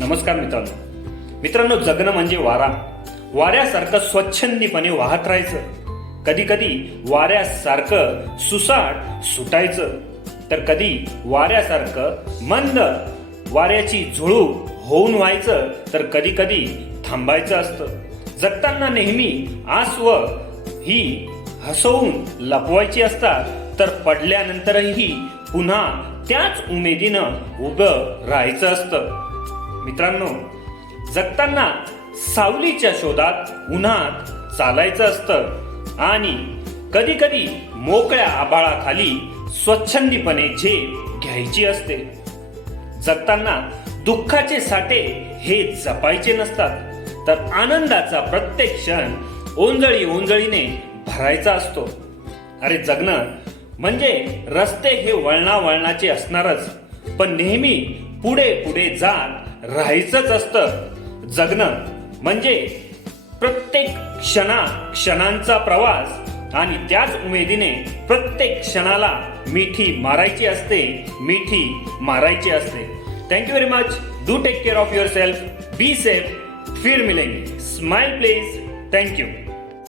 नमस्कार मित्रांनो, जगणं म्हणजे वारा. वाऱ्यासारखं स्वच्छंदीपणे वाहत राहायचं. कधी कधी वाऱ्यासारखं सुसाट सुटायचं, तर कधी वाऱ्यासारखं मंद वाऱ्याची झुळूक होऊन व्हायचं, तर कधी कधी थांबायचं असतं. जगताना नेहमी आसव ही हसवून लपवायची असतात, तर पडल्यानंतरही पुन्हा त्याच उमेदीनं उभं राहायचं असतं. मित्रांनो, जगताना सावलीच्या शोधात उन्हात चालायचं असतं आणि कधी कधी मोकळ्या आभाळाखाली स्वच्छंदीपणे झेप घ्यायची असते. जगताना दुःखाचे साठे हे जपायचे नसतात, तर आनंदाचा प्रत्येक क्षण ओंजळीने भरायचा असतो. अरे, जगणं म्हणजे रस्ते हे वळणावळणाचे असणारच, पण नेहमी पुढे पुढे जात राहायचंच असतं. जगणं म्हणजे प्रत्येक क्षणांचा प्रवास आणि त्याच उमेदीने प्रत्येक क्षणाला मिठी मारायची असते. Thank you very much. Do take care of yourself. Be safe. फिर मिलेंगे. Smile please. Thank you.